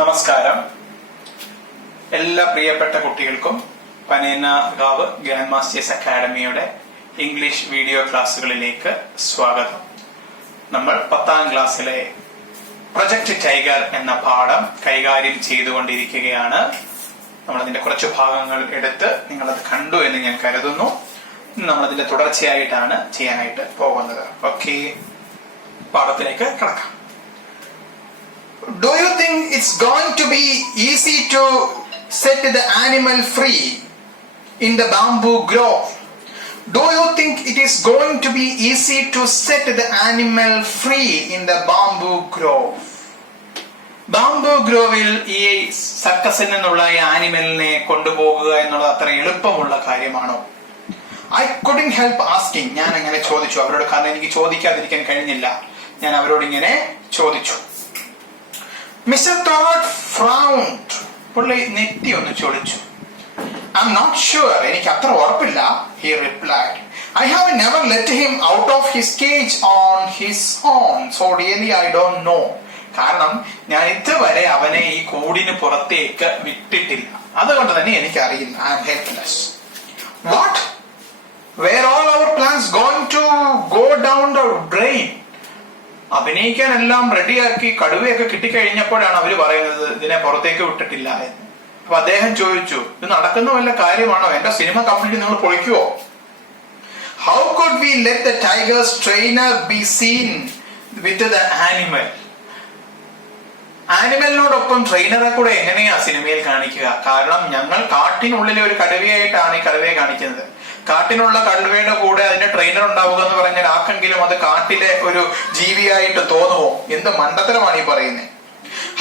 നമസ്കാരം. എല്ലാ പ്രിയപ്പെട്ട കുട്ടികൾക്കും പനേനകാവ് ഗ്രാൻഡ് മാസ്റ്റേഴ്സ് അക്കാഡമിയുടെ ഇംഗ്ലീഷ് വീഡിയോ ക്ലാസ്സുകളിലേക്ക് സ്വാഗതം. നമ്മൾ 10ാം ക്ലാസ്സിലെ പ്രൊജക്ട് ടൈഗർ എന്ന പാഠം കൈകാര്യം ചെയ്തുകൊണ്ടിരിക്കുകയാണ്. നമ്മളതിന്റെ കുറച്ച് ഭാഗങ്ങൾ എടുത്ത് നിങ്ങളത് കണ്ടു എന്ന് ഞാൻ കരുതുന്നു. നമ്മളതിന്റെ തുടർച്ചയായിട്ടാണ് ചെയ്യാനായിട്ട് പോകുന്നത്. ഓക്കെ, പാഠത്തിലേക്ക് കടക്കാം. Do you think it's going to be easy to set the animal free in the bamboo grove? Do you think it is going to be easy to set the animal free in the bamboo grove? Bamboo ഗ്രോവിൽ ഈ സർക്കസിൽ നിന്നുള്ള ഈ ആനിമലിനെ കൊണ്ടുപോകുക എന്നുള്ളത് അത്ര എളുപ്പമുള്ള കാര്യമാണോ? I couldn't help asking. ഞാൻ അങ്ങനെ ചോദിച്ചു അവരോട്, കാരണം എനിക്ക് ചോദിക്കാതിരിക്കാൻ കഴിഞ്ഞില്ല. ഞാൻ അവരോട് ഇങ്ങനെ ചോദിച്ചു. Mr. Todd frowned. പുള്ളി നെറ്റി ഒന്ന് ചോദിച്ചു. I'm not sure. എനിക്ക് അത്ര ഉറപ്പില്ല. He replied. I have never let him out of his cage on his own. So really I don't know. കാരണം ഞാൻ ഇതുവരെ അവനെ ഈ കൂടിന് പുറത്തേക്ക് വിട്ടിട്ടില്ല. അതുകൊണ്ട് തന്നെ എനിക്കറിയില്ല. I am helpless. What? Were all our plans going to go down the drain? അഭിനയിക്കാൻ എല്ലാം റെഡിയാക്കി കടുവയൊക്കെ കിട്ടിക്കഴിഞ്ഞപ്പോഴാണ് അവര് പറയുന്നത് ഇതിനെ പുറത്തേക്ക് വിട്ടിട്ടില്ല എന്ന്. അപ്പൊ അദ്ദേഹം ചോദിച്ചു, ഇത് നടക്കുന്ന വല്ല കാര്യമാണോ? എന്റെ സിനിമ കംപ്ലീറ്റ് നിങ്ങൾ പൊളിക്കുവോ? How could we let the tiger's trainer be seen with the animal? ആനിമലിനോടൊപ്പം ട്രെയിനറെ കൂടെ എങ്ങനെയാ സിനിമയിൽ കാണിക്കുക? കാരണം ഞങ്ങൾ കാട്ടിനുള്ളിലെ ഒരു കടുവയായിട്ടാണ് ഈ കടുവയെ കാണിക്കുന്നത്. കാട്ടിനുള്ള കടുവയുടെ കൂടെ അതിന്റെ ട്രെയിനർ ഉണ്ടാവുക എന്ന് പറഞ്ഞാൽ ആർക്കെങ്കിലും അത് കാട്ടിലെ ഒരു ജീവിയായിട്ട് തോന്നുമോ? എന്ത് മണ്ടത്തരമാണ് ഈ പറയുന്നത്?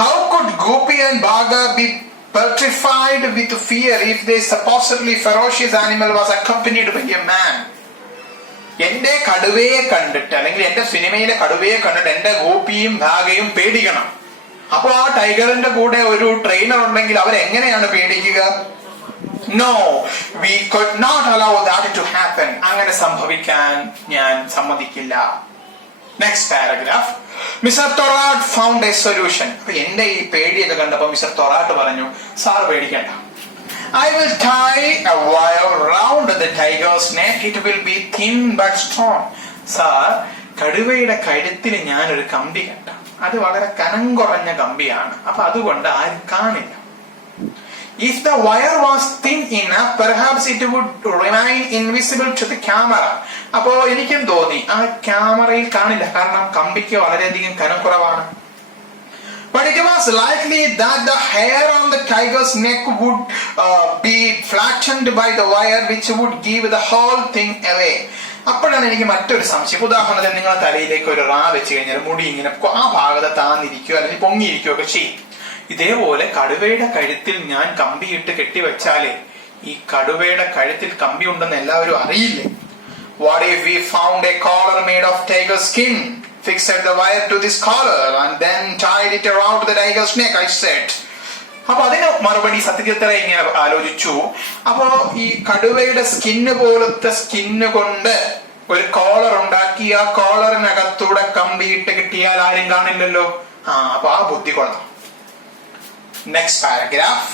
How could Gopi and Bhaga be petrified with fear if their supposedly ferocious animal was accompanied by a man? എന്റെ കടുവയെ കണ്ടിട്ട്, അല്ലെങ്കിൽ എന്റെ സിനിമയിലെ കടുവയെ കണ്ടിട്ട് എന്റെ ഗോപിയും ഭാഗയും പേടിക്കണം. അപ്പൊ ആ ടൈഗറിന്റെ കൂടെ ഒരു ട്രെയിനർ ഉണ്ടെങ്കിൽ അവരെങ്ങനെയാണ് പേടിക്കുക? No, we could not allow that to happen. അങ്ങനെ സംഭവിക്കാൻ ഞാൻ സമ്മതിക്കില്ല. Next paragraph. Mr. Todd found a solution. അപ്പൊ എന്റെ ഈ പേടിയൊക്കെ കണ്ടപ്പോ മിസ്റ്റർ തൊറാട്ട് പറഞ്ഞു, സാർ പേടിക്കണ്ട. I will tie a wire round the tiger's neck. It will be thin but strong. Sir, കടുവയുടെ കഴുത്തിൽ ഞാനൊരു കമ്പി കെട്ടാം. അത് വളരെ കനം കുറഞ്ഞ കമ്പിയാണ്. അപ്പൊ അതുകൊണ്ട് ആരും കാണില്ല. If the wire was thin enough, perhaps it would remain invisible to the camera. അപ്പോ എനിക്കും തോന്നി ആ ക്യാമറയിൽ കാണില്ല, കാരണം കമ്പിക്ക് വളരെയധികം കനം കുറവാണ്. But it was likely that the hair on the tiger's neck would be flattened by the wire, which would give the whole thing away. അപ്പോഴാണ് എനിക്ക് മറ്റൊരു സംശയം. ഉദാഹരണത്തിന് നിങ്ങൾ തലയിലേക്ക് ഒരു റാ വെച്ച് കഴിഞ്ഞാൽ മുടി ഇങ്ങനെ ആ ഭാഗത്ത് താന്നിരിക്കുകയോ അല്ലെങ്കിൽ പൊങ്ങിയിരിക്കുകയോ ഒക്കെ ചെയ്യും. ഇതേപോലെ കടുവയുടെ കഴുത്തിൽ ഞാൻ കമ്പിയിട്ട് കെട്ടിവെച്ചാലേ ഈ കടുവയുടെ കഴുത്തിൽ കമ്പി ഉണ്ടെന്ന് എല്ലാവരും അറിയില്ലേ? What if we found a collar made of tiger skin, fixed the wire to this collar and then tied it around the tiger's neck? I said. അപ്പൊ അതിന് മറുപടി സത്യത്തിൽ ഇങ്ങനെ ആലോചിച്ചു. അപ്പോ ഈ കടുവയുടെ സ്കിന്ന് പോലത്തെ സ്കിന്ന് കൊണ്ട് ഒരു കോളർ ഉണ്ടാക്കി ആ കോളറിനകത്തൂടെ കമ്പിയിട്ട് കിട്ടിയാൽ ആരും കാണില്ലല്ലോ. അപ്പൊ ആ ബുദ്ധി കൊള്ളാം. Next paragraph.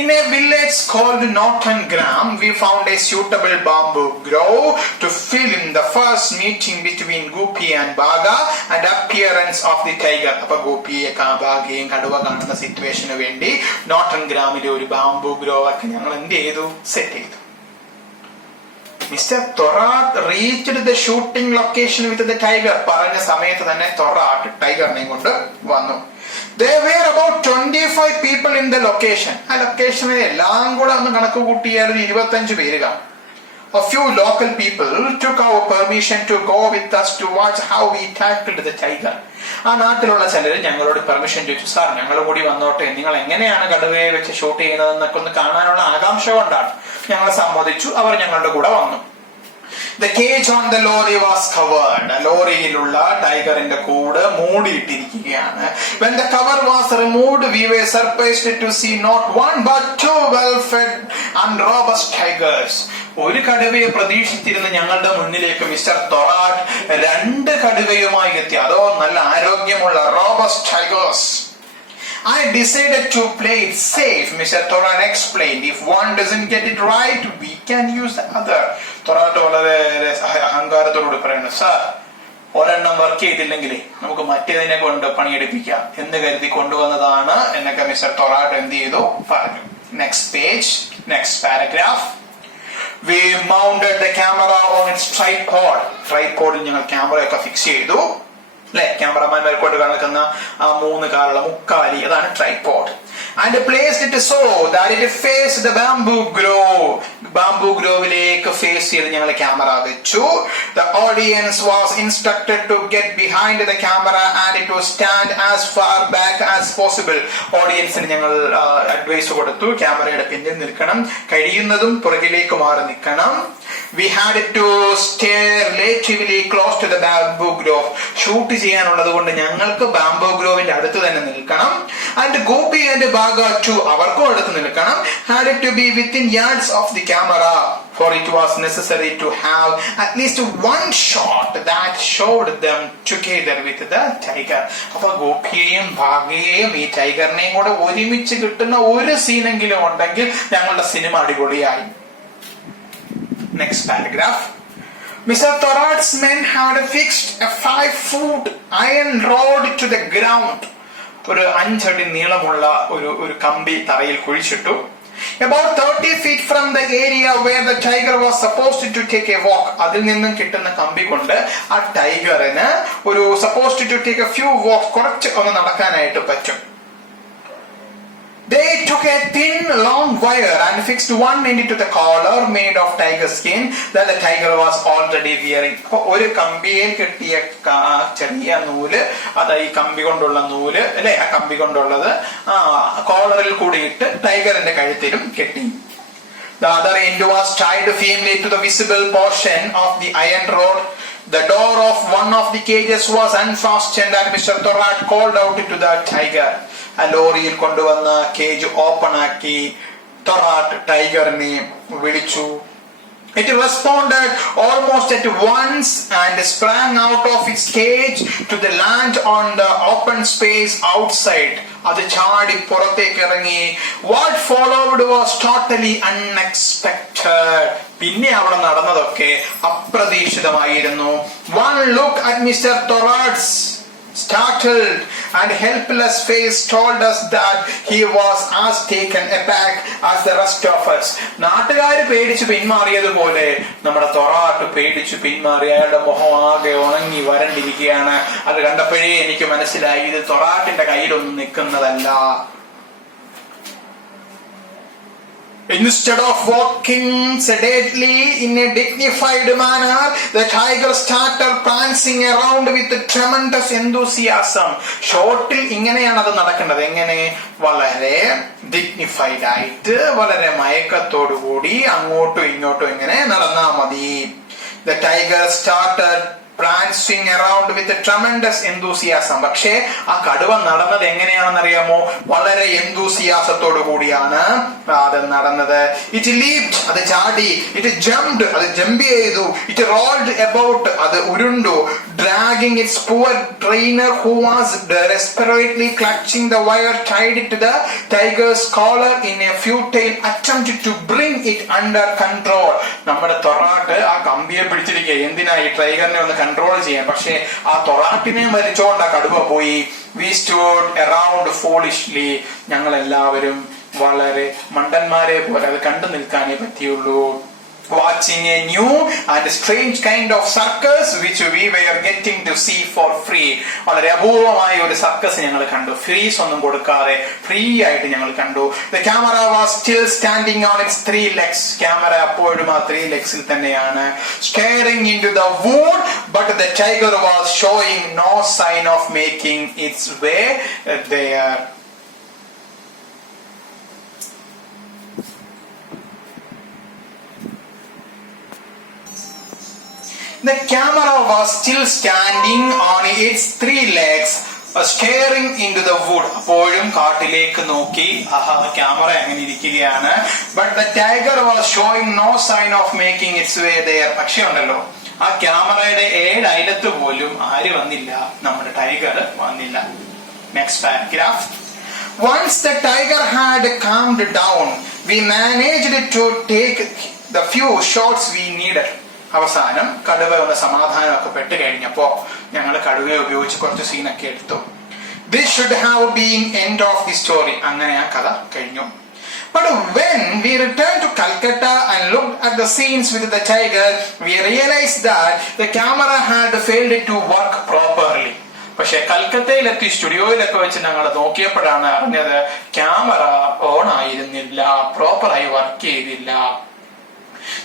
In a village called Nottingham, we found a suitable bamboo grove to film the first meeting between Gopi and Bhaga and appearance of the tiger. അപ്പൊ ഗോപിയെ ബാഗയും കടുവ കാണുന്ന സിറ്റുവേഷന് വേണ്ടി നോട്ടൻഗ്രാമിലെ ഒരു ബാംബു ഗ്രോവ് ഒക്കെ ഞങ്ങൾ എന്ത് ചെയ്തു? സെറ്റ് ചെയ്തു. Mr. Torat reached the shooting location with the tiger. പറഞ്ഞ സമയത്ത് തന്നെ തൊറാട്ട് ടൈഗറിനെയും കൊണ്ട് വന്നു. There were about 25 people in the location. ആ ലൊക്കേഷനിൽ എല്ലാം കൂടെ ഒന്ന് കണക്ക് കൂട്ടിയാൽ 25 പേര് കാണും. A few local people took our permission to go with us to watch how we tackled the tiger. ആ നാട്ടിലുള്ള ചിലര് ഞങ്ങളോട് പെർമിഷൻ ചോദിച്ചു, സാർ ഞങ്ങൾ കൂടി വന്നോട്ടെ, നിങ്ങൾ എങ്ങനെയാണ് കടുവയെ വെച്ച് ഷൂട്ട് ചെയ്യുന്നതെന്നൊക്കെ ഒന്ന് കാണാനുള്ള ആകാംക്ഷ കൊണ്ടാണ്. ഞങ്ങൾ സമ്മതിച്ചു. അവർ ഞങ്ങളുടെ കൂടെ വന്നു. The cage on the lorry was covered. ലോറിയിലുള്ള ടൈഗറിന്റെ കൂട് മൂടിയിട്ടിരിക്കുകയാണ്. When the cover was removed, we were surprised to see not one but two well-fed and robust tigers. ഒരു കടുവയെ പ്രതീക്ഷിച്ചിരുന്ന ഞങ്ങളുടെ മുന്നിലേക്ക് മിസ്റ്റർ തൊറാട്ട് 2 കടുവയുമായി എത്തി. അതോ നല്ല ആരോഗ്യമുള്ള robust tigers. I decided to play it safe, Mr. Thorat explained. If one doesn't get it right, we can use the other. Thorat വളരെ അഹങ്കാരത്തോട് പറയുന്നു, സാർ ഒരെണ്ണം വർക്ക് ചെയ്തില്ലെങ്കിലേ നമുക്ക് മറ്റേതിനെ കൊണ്ട് പണിയെടുപ്പിക്കാം എന്ന് കരുതി കൊണ്ടുവന്നതാണ് എന്നൊക്കെ മിസ്റ്റർ തൊറാട്ട് എന്ത് ചെയ്തു പറഞ്ഞു. Next page, next paragraph. We mounted the camera on its tripod. ട്രൈപോഡിൽ ഞങ്ങൾ ക്യാമറയൊക്കെ ഫിക്സ് ചെയ്തു. അല്ലെ, ക്യാമറമാൻമാർക്കോട്ട് കണക്കുന്ന ആ 3 കാലുള്ള മുക്കാലി, അതാണ് tripod. And placed it so that it faced the bamboo grove. Bamboo groveലേക്ക് ഫേസ് ചെയ്ത് ഞങ്ങൾ ക്യാമറ വെച്ചു. The audience was instructed to get behind the camera and it was stand as far back as possible. ഓഡിയൻസിന് ഞങ്ങൾ advice കൊടുത്തു, ക്യാമറയുടെ പിന്നിൽ നിൽക്കണം, കഴിയുന്നതും പുറകിലേക്ക് മാറി നിൽക്കണം. We had to stay relatively close to the bamboo grove. Shoot ചെയ്യാനുള്ളത് കൊണ്ട് ഞങ്ങൾക്ക് ബാംബോ ഗ്രോവിന്റെ അടുത്ത് തന്നെ നിൽക്കണം. And Gopi and Bhaga too, അവർക്കും അടുത്ത് നിൽക്കണം. Had to be within yards of the camera, for it was necessary to have at least one shot that showed them together with the tiger. അപ്പൊ ഗോപിയെയും ഭാഗയെയും ഈ ടൈഗറിനെയും കൂടെ ഒരുമിച്ച് കിട്ടുന്ന ഒരു സീനെങ്കിലും ഉണ്ടെങ്കിൽ ഞങ്ങളുടെ സിനിമ അടിപൊളിയായി. Next paragraph. Mr. Thorat's men had fixed a 5-foot iron rod to the ground. ഒരു 5 അടി നീളമുള്ള ഒരു കമ്പി തറയിൽ കുഴിച്ചിട്ടു. About 30 feet from the area where the tiger was supposed to take a walk. അതിൽ നിന്നും കിട്ടുന്ന കമ്പി കൊണ്ട് ആ ടൈഗറിന് ഒരു supposed to take a few walks, കുറച്ച് ഒന്ന് നടക്കാനായിട്ട് പറ്റും. They took a thin long wire and fixed one end to the collar made of tiger skin that the tiger was already wearing. ഒരു കമ്പിയിൽ കിട്ടിയ ചെറിയ നൂല്, അത് ഈ കമ്പി കൊണ്ടുള്ള നൂല് അല്ലെ, ആ കമ്പി കൊണ്ടുള്ളത് കോളറിൽ കൂടിയിട്ട് ടൈഗറിന്റെ കഴുത്തിലും കെട്ടി. The other end was tied firmly to the visible portion of the iron rod. The door of one of the cages was unfastened and Mr. Thorat called out to the tiger. ആ ലോറിയിൽ കൊണ്ടുവന്ന cage open ആക്കി തൊറാട്ട് ടൈഗറിനെ വിളിച്ചു. It responded almost at once and sprang out of its cage to the land on the open space outside. അത് ചാടി പുറത്തേക്ക് ഇറങ്ങി. What followed was totally unexpected. പിന്നെ അവിടെ നടന്നതൊക്കെ അപ്രതീക്ഷിതമായിരുന്നു. One look at Mr. Thorat's startled and helpless face told us that he was as taken aback as the rest of us. നാട്ടുകാര് പേടിച്ചു പിന്മാറിയതുപോലെ നമ്മുടെ തൊറാട്ട് പേടിച്ചു പിന്മാറി. അയാളുടെ മുഖം ആകെ ഉണങ്ങി വരണ്ടിരിക്കുകയാണ്. അത് കണ്ടപ്പോഴേ എനിക്ക് മനസ്സിലായി, ഇത് തൊറാട്ടിന്റെ കയ്യിലൊന്നും നിൽക്കുന്നതല്ല. Instead of walking sedately in a dignified manner, the tiger started prancing around with tremendous enthusiasm. ഷോട്ടിൽ ഇങ്ങനെയാണ് അത് നടക്കേണ്ടത്. എങ്ങനെ? വളരെ ഡിഗ്നിഫൈഡ് ആയിട്ട്, വളരെ മയക്കത്തോടു കൂടി അങ്ങോട്ടും ഇങ്ങോട്ടും ഇങ്ങനെ നടന്നാ മതി. The tiger started prancing around with a tremendous enthusiasm. പക്ഷേ ആ കടുവ നടന്നത് എങ്ങനെയാണെന്ന് അറിയാമോ? വളരെ enthusiasmത്തോടു കൂടിയാണ് അത് നടന്നത്. It leaped, അത് ചാടി. It jumped, അത് ജമ്പ് ചെയ്തു. It rolled about, അത് ഉരുണ്ടു. Dragging its poor trainer who was desperately clutching the wire tied to the tiger's collar in a futile attempt to bring it under control. നമ്മുടെ തൊറാട്ട് ആ കമ്പിയെ പിടിച്ചിരിക്കുക, എന്തിനാ ഈ ടൈഗറിനെ ഒന്ന് കൺട്രോൾ ചെയ്യാൻ. പക്ഷെ ആ തൊറാട്ടിനെ മരിച്ചോണ്ട് ആ കടുവ പോയി. We stood around foolishly. ഞങ്ങൾ എല്ലാവരും വളരെ മണ്ടന്മാരെ പോലെ അത് കണ്ടു നിൽക്കാനേ പറ്റിയുള്ളൂ. Watching a new and strange kind of circus which we were getting to see for free. വളരെ അപൂർവമായ ഒരു സർക്കസ് ഞങ്ങൾ കണ്ടു. ഫീസ് ഒന്നും കൊടുക്കാതെ ഫ്രീ ആയിട്ട് ഞങ്ങൾ കണ്ടു. The camera was still standing on its 3 legs. Camera അപ്പോഴും ആ 3 legsൽ തന്നെയാണ്. Staring into the wood, but the tiger was showing no sign of making its way there. The camera was still standing on its 3 legs, staring into the wood. അപ്പോഴും കാട്ടിലേക്ക് നോക്കി camera അങ്ങനെ ഇരിക്കുകയാണ്. But the tiger was showing no sign of making its way there. പക്ഷേ ഉണ്ടല്ലോ, ആ ക്യാമറയുടെ 7 അയലത്ത് പോലും ആര് വന്നില്ല? നമ്മുടെ ടൈഗർ വന്നില്ല. Next paragraph. Once the tiger had calmed down, we managed to take the few shots we needed. അവസാനം കടുവ ഒന്ന് സമാധാനമൊക്കെ പെട്ട് കഴിഞ്ഞപ്പോ ഞങ്ങൾ കടുവയെ ഉപയോഗിച്ച് കുറച്ച് സീനൊക്കെ എടുത്തു. This should have been end of the story. അങ്ങനെ ആ കഥ കഴിഞ്ഞു. But when we returned to Calcutta and looked at the scenes with the tiger, we realized that the camera had failed to work properly. പക്ഷെ കൽക്കത്തയിലെത്തി സ്റ്റുഡിയോയിലൊക്കെ വെച്ച് ഞങ്ങൾ നോക്കിയപ്പോഴാണ് അറിഞ്ഞത് camera on ആയിരുന്നില്ല, പ്രോപ്പറായി വർക്ക് ചെയ്തില്ല.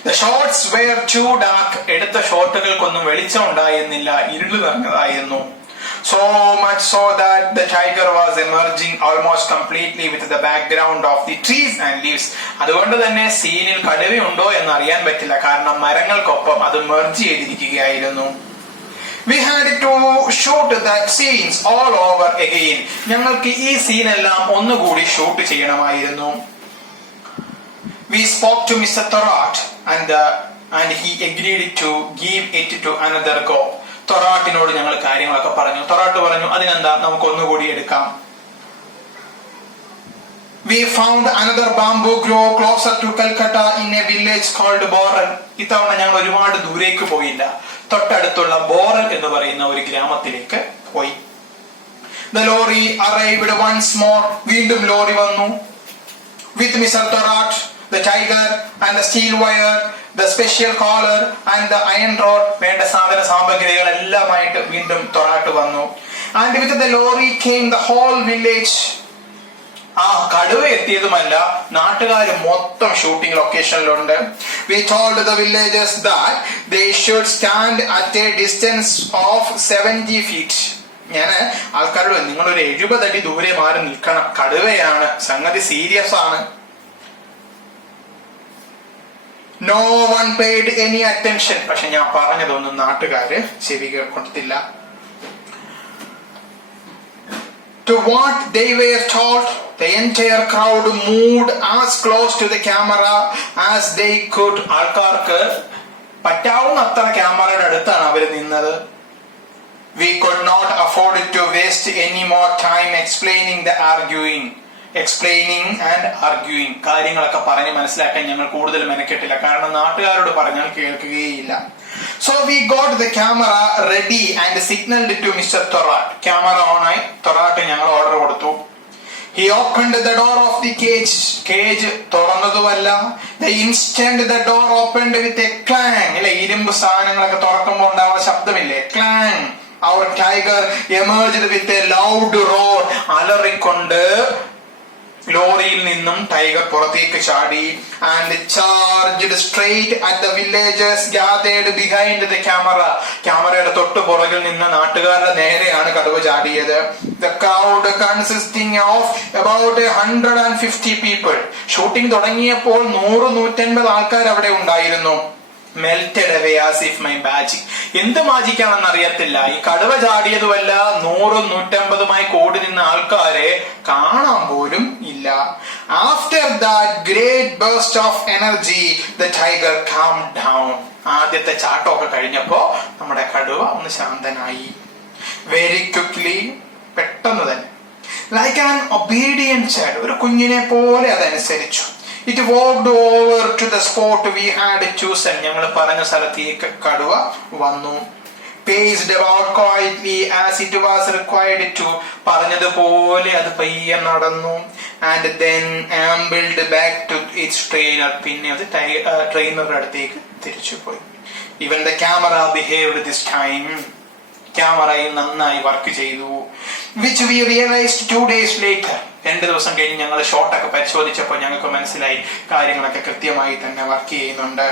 The shots were too dark. എടുത്ത ഷോട്ടുകൾക്കൊന്നും വെളിച്ചം ഉണ്ടായിരുന്നില്ല, ഇരുള് നിറഞ്ഞതായിരുന്നു. So much so that the tiger was emerging almost completely with the background of the trees and leaves. അതുകൊണ്ട് തന്നെ സീനിൽ കടുവയുണ്ടോ എന്ന് അറിയാൻ പറ്റില്ല, കാരണം മരങ്ങൾക്കൊപ്പം അത് merge ചെയ്തിരിക്കുകയായിരുന്നു. We had to shoot that scenes all over again. ഞങ്ങൾക്ക് ഈ സീനെല്ലാം ഒന്നുകൂടി ഷൂട്ട് ചെയ്യണമായിരുന്നു. We spoke to Mr. Thorat and he agreed to give it to another go. തൊറാട്ടിനോട് ഞങ്ങൾ കാര്യങ്ങളൊക്കെ പറഞ്ഞു. തൊറാട്ട് പറഞ്ഞു അതിനെന്താ, നമുക്ക് ഒന്നുകൂടി എടുക്കാം. We found another bamboo grove closer to Calcutta in a village called Boral. ഇത്തവണ ഞങ്ങൾ ഒരുപാട് ദൂരേക്ക് പോയില്ല, തൊട്ടടുത്തുള്ള ബോറൽ എന്ന് പറയുന്ന ഒരു ഗ്രാമത്തിലേക്ക് പോയി. The lorry arrived once more. വീണ്ടും ലോറി വന്നു. With Mr. Thorat, the tiger and the steel wire, the special collar and the iron rod. വേണ്ട സാധന സാമഗ്രികൾ എല്ലാമായിട്ട് വീണ്ടും തൊറാട്ട് വന്നു. And with the lorry came the whole village. ആ കടുവ എത്തിയതുമല്ല, നാട്ടുകാർ മൊത്തം shooting ലൊക്കേഷനിലുണ്ട്. We told the villagers that they should stand at a distance of 70 feet. ഞാൻ ആൾക്കാരോട് നിങ്ങളൊരു 70 അടി ദൂരെ മാറി നിൽക്കണം, കടുവയാണ്, സംഗതി സീരിയസ് ആണ്. No one paid any attention. പക്ഷെ ഞാൻ പറഞ്ഞതൊന്നും നാട്ടുകാര് ചെവി കൊടുത്തില്ല. To what they were told, the entire crowd moved as close to the camera as they could. ആൾക്കാർക്ക് പറ്റാവുന്ന അത്ര ക്യാമറയുടെ അടുത്താണ് അവർ നിന്നത്. We could not afford to waste any more time explaining and arguing. കാര്യങ്ങളൊക്കെ പറഞ്ഞ് മനസ്സിലാക്കാൻ ഞങ്ങൾ കൂടുതൽ മെനക്കെട്ടില്ല, കാരണം നാട്ടുകാരോട് പറഞ്ഞാൽ കേൾക്കുകയില്ല. So we got the camera ready and signaled to Mr. Thorat. Camera on ആയി. തൊറാട്ട് ഞങ്ങൾ ഓർഡർ കൊടുത്തു. He opened the door of the cage. Cage തുറന്നതുമല്ല. The instant the door opened with a clang. അല്ലെ, ഇരുമ്പ് സാധനങ്ങളൊക്കെ തുറക്കുമ്പോൾ ഉണ്ടാവുന്ന ശബ്ദമില്ലേ, clang. Our tiger emerged with a loud roar. അലറിക്കൊണ്ട് ലോറിയിൽ നിന്നും ടൈഗർ പുറത്തേക്ക് ചാടി. And charged straight at the villagers gathered behind the camera. ക്യാമറയുടെ തൊട്ട് പുറകിൽ നിന്ന് നാട്ടുകാരുടെ നേരെയാണ് കടുവ ചാടിയത്. The crowd consisting of about 150 people. Shooting തുടങ്ങിയപ്പോൾ 100-150 ആൾക്കാർ അവിടെ ഉണ്ടായിരുന്നു. Melted away as if my magic. എന്ത് മാജിക്കാണെന്ന് അറിയത്തില്ല, ഈ കടുവ ചാടിയതുമല്ല, 100-150 കൂടി നിന്ന ആൾക്കാരെ കാണാൻ പോലും ഇല്ല. After that great burst of energy, the tiger calmed down. ആദ്യത്തെ ചാട്ടമൊക്കെ കഴിഞ്ഞപ്പോ നമ്മുടെ കടുവ ഒന്ന് ശാന്തനായി. Very quickly, പെട്ടെന്ന് തന്നെ. Like an obedient child, ഒരു കുഞ്ഞിനെ പോലെ അതനുസരിച്ചു. It walked over to the spot we had chosen. ഞങ്ങൾ പറഞ്ഞ സ്ഥലത്തേക്ക് കടുവ വന്നു. Paced about quietly as it was required to. പറഞ്ഞതുപോലെ അത് പയ്യെ നടന്നു. And then ambled back to its trainer. പിന്നെ അത് ട്രെയിനറുടെ അടുത്തേക്ക് തിരിച്ചു പോയി. Even the camera behaved this time. ക്യാമറയും നന്നായി വർക്ക് ചെയ്തു. Which we realized 2 days later. 2 ദിവസം കഴിഞ്ഞ് ഞങ്ങൾ ഷോട്ടൊക്കെ പരിശോധിച്ചപ്പോൾ ഞങ്ങൾക്ക് മനസ്സിലായി കാര്യങ്ങളൊക്കെ കൃത്യമായി തന്നെ വർക്ക് ചെയ്യുന്നുണ്ട്.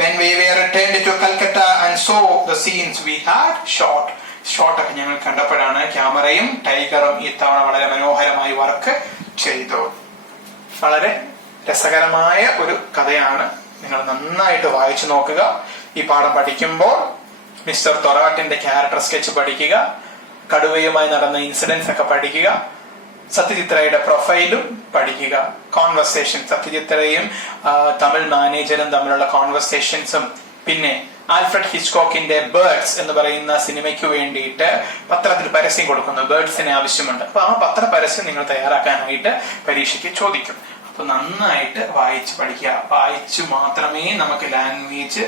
When we were returned to Calcutta and saw the scenes we had shot. ഷോട്ടൊക്കെ ഞങ്ങൾ കണ്ടപ്പോഴാണ് ക്യാമറയും ടൈഗറും ഇത്തവണ വളരെ മനോഹരമായി വർക്ക് ചെയ്തു. വളരെ രസകരമായ ഒരു കഥയാണ്. നിങ്ങൾ നന്നായിട്ട് വായിച്ചു നോക്കുക. ഈ പാഠം പഠിക്കുമ്പോൾ മിസ്റ്റർ തൊറാട്ടിന്റെ ക്യാരക്ടർ സ്കെച്ച് പഠിക്കുക, കടുവയുമായി നടന്ന ഇൻസിഡൻസ് ഒക്കെ പഠിക്കുക, സത്യജിത്രയുടെ പ്രൊഫൈലും പഠിക്കുക, കോൺവെർസേഷൻ, സത്യജിത്രയും തമിഴ് മാനേജരും തമ്മിലുള്ള കോൺവെർസേഷൻസും, പിന്നെ ആൽഫ്രഡ് ഹിച്ച്കോക്കിന്റെ ബേർഡ്സ് എന്ന് പറയുന്ന സിനിമയ്ക്ക് വേണ്ടിയിട്ട് പത്രത്തിൽ പരസ്യം കൊടുക്കുന്നു. ബേർഡ്സിന് ആവശ്യമുണ്ട്. അപ്പൊ ആ പത്ര പരസ്യം നിങ്ങൾ തയ്യാറാക്കാനായിട്ട് പരീക്ഷയ്ക്ക് ചോദിക്കും. അപ്പൊ നന്നായിട്ട് വായിച്ച് പഠിക്കുക. വായിച്ചു മാത്രമേ നമുക്ക് ലാംഗ്വേജ്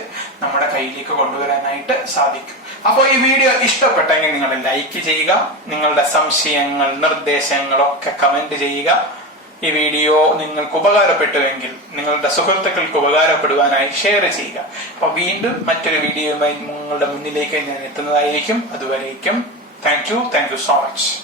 നമ്മുടെ കയ്യിലേക്ക് കൊണ്ടുവരാനായിട്ട് സാധിക്കൂ. അപ്പോൾ ഈ വീഡിയോ ഇഷ്ടപ്പെട്ടെങ്കിൽ നിങ്ങൾ ലൈക്ക് ചെയ്യുക. നിങ്ങളുടെ സംശയങ്ങൾ, നിർദ്ദേശങ്ങളൊക്കെ കമന്റ് ചെയ്യുക. ഈ വീഡിയോ നിങ്ങൾക്ക് ഉപകാരപ്പെട്ടുവെങ്കിൽ നിങ്ങളുടെ സുഹൃത്തുക്കൾക്ക് ഉപകാരപ്പെടുവാനായി ഷെയർ ചെയ്യുക. അപ്പൊ വീണ്ടും മറ്റൊരു വീഡിയോയുമായി നിങ്ങളുടെ മുന്നിലേക്ക് ഞാൻ എത്തുന്നതായിരിക്കും. അതുവരേക്കും താങ്ക് യു സോ മച്ച്.